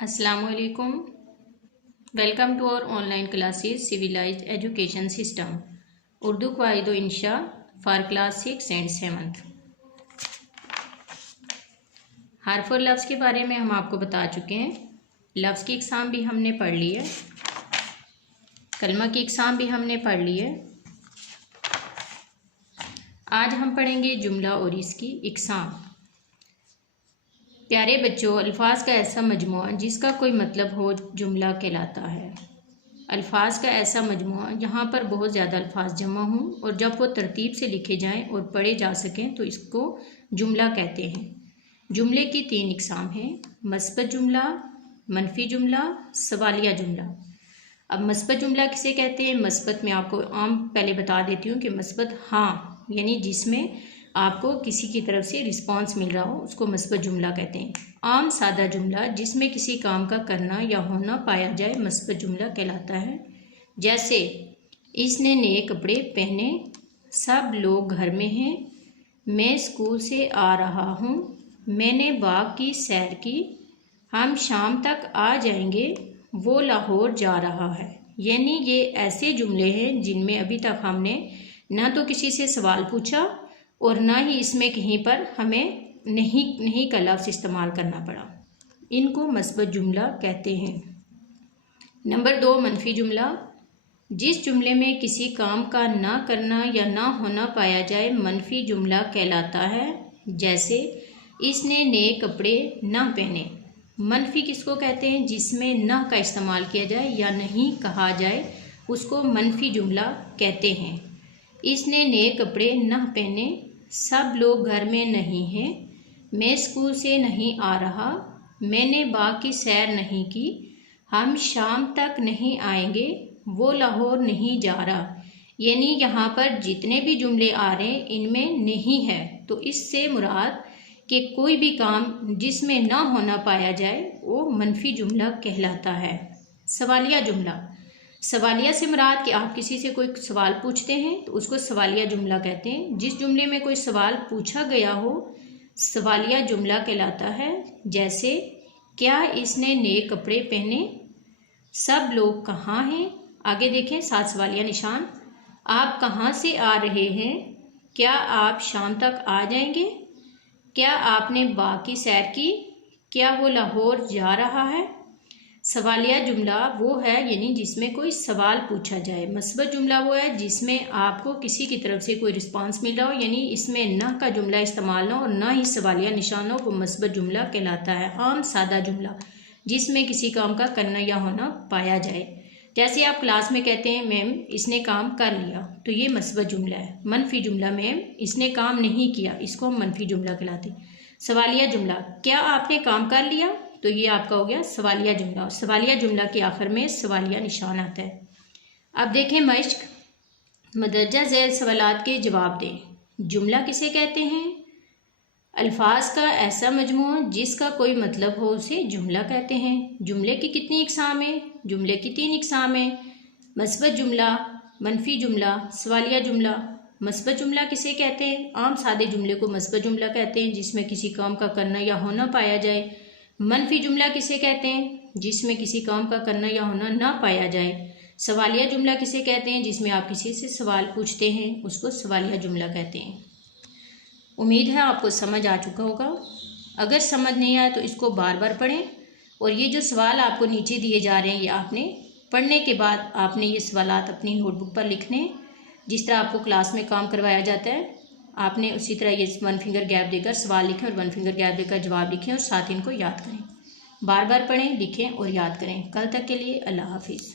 Assalamualaikum. Welcome to our online classes civilised education system Urdu क़वाइद व इंशा फॉर क्लास 6 एंड 7। हर्फ और लफ्ज़ के बारे में हम आपको बता चुके हैं। लफ्ज़ की इक़साम भी हमने पढ़ ली है, कलमा की इक़साम भी हमने पढ़ ली है। आज हम पढ़ेंगे जुमला और इसकी इक़साम। प्यारे बच्चों, अल्फाज का ऐसा मजमुआ जिसका कोई मतलब हो जुमला कहलाता है। अल्फाज का ऐसा मजमुआ जहाँ पर बहुत ज़्यादा अल्फाज जमा हों और जब वो तरतीब से लिखे जाएं और पढ़े जा सकें तो इसको जुमला कहते हैं। जुमले की 3 इक़साम हैं: मस्बत जुमला, मनफी जुमला, सवालिया जुमला। अब मस्बत जुमला किसे कहते हैं? मस्बत में आपको आम पहले बता देती हूँ कि मस्बत हाँ यानी जिसमें आपको किसी की तरफ से रिस्पांस मिल रहा हो उसको मस्बत जुमला कहते हैं। आम सादा जुमला जिसमें किसी काम का करना या होना पाया जाए मस्बत जुमला कहलाता है। जैसे इसने नए कपड़े पहने, सब लोग घर में हैं, मैं स्कूल से आ रहा हूँ, मैंने बाग की सैर की, हम शाम तक आ जाएंगे, वो लाहौर जा रहा है। यानी ये ऐसे जुमले हैं जिनमें अभी तक हमने ना तो किसी से सवाल पूछा और ना ही इसमें कहीं पर हमें नहीं का लफ्ज़ इस्तेमाल करना पड़ा। इनको मस्बत जुमला कहते हैं। नंबर 2, मनफी जुमला। जिस जुमले में किसी काम का ना करना या ना होना पाया जाए मनफी जुमला कहलाता है। जैसे इसने नए कपड़े ना पहने। मनफी किसको कहते हैं? जिसमें ना का इस्तेमाल किया जाए या नहीं कहा जाए उसको मनफी जुमला कहते हैं। इसने नए कपड़े ना पहने, सब लोग घर में नहीं हैं, मैं स्कूल से नहीं आ रहा, मैंने बाग की सैर नहीं की, हम शाम तक नहीं आएंगे, वो लाहौर नहीं जा रहा। यानी यहाँ पर जितने भी जुमले आ रहे हैं इनमें नहीं है, तो इससे मुराद कि कोई भी काम जिसमें ना होना पाया जाए वो मनफी जुमला कहलाता है। सवालिया जुमला। सवालिया से मुराद कि आप किसी से कोई सवाल पूछते हैं तो उसको सवालिया जुमला कहते हैं। जिस जुमले में कोई सवाल पूछा गया हो सवालिया जुमला कहलाता है। जैसे क्या इसने नए कपड़े पहने, सब लोग कहाँ हैं, आगे देखें 7 सवालिया निशान। आप कहाँ से आ रहे हैं, क्या आप शाम तक आ जाएंगे, क्या आपने बाग की सैर की, क्या वो लाहौर जा रहा है। सवालिया जुमला वो है यानी जिसमें कोई सवाल पूछा जाए। मस्बत जुमला वो है जिसमें आपको किसी की तरफ से कोई रिस्पांस मिल रहा हो, यानी इसमें ना का जुमला इस्तेमाल ना हो और ना ही सवालिया निशान हो, वो मस्बत जुमला कहलाता है। आम सादा जुमला जिसमें किसी काम का करना या होना पाया जाए। जैसे आप क्लास में कहते हैं मैम इसने काम कर लिया, तो ये मस्बत जुमला है। मनफी जुमला मैम इसने काम नहीं किया, इसको हम मनफी जुमला कहलाते हैं। सवालिया जुमला, क्या आपने काम कर लिया, तो ये आपका हो गया सवालिया जुमला। और सवालिया जुमला के आखिर में सवालिया निशान आता है। अब देखें मश्क। मदरजा झैल सवालात के जवाब दें। जुमला किसे कहते हैं? अल्फाज का ऐसा मजमूआ जिसका कोई मतलब हो उसे जुमला कहते हैं। जुमले की कितनी इक़साम है? जुमले की 3 इक़साम है: मस्बत जुमला, मनफी जुमला, सवालिया जुमला। मस्बत जुमला किसे कहते हैं? आम सादे जुमले को मस्बत जुमला कहते हैं जिसमें किसी काम का करना या होना पाया जाए। मनफी जुमला किसे कहते हैं? जिसमें किसी काम का करना या होना ना पाया जाए। सवालिया जुमला किसे कहते हैं? जिसमें आप किसी से सवाल पूछते हैं उसको सवालिया जुमला कहते हैं। उम्मीद है आपको समझ आ चुका होगा। अगर समझ नहीं आया तो इसको बार बार पढ़ें और ये जो सवाल आपको नीचे दिए जा रहे हैं ये आपने पढ़ने के बाद आपने ये सवालात अपनी नोटबुक पर लिखने। जिस तरह आपको क्लास में काम करवाया जाता है आपने उसी तरह ये 1 फिंगर गैप देकर सवाल लिखें और 1 फिंगर गैप देकर जवाब लिखें और साथ इनको याद करें। बार बार पढ़ें, लिखें और याद करें। कल तक के लिए अल्लाह हाफिज़।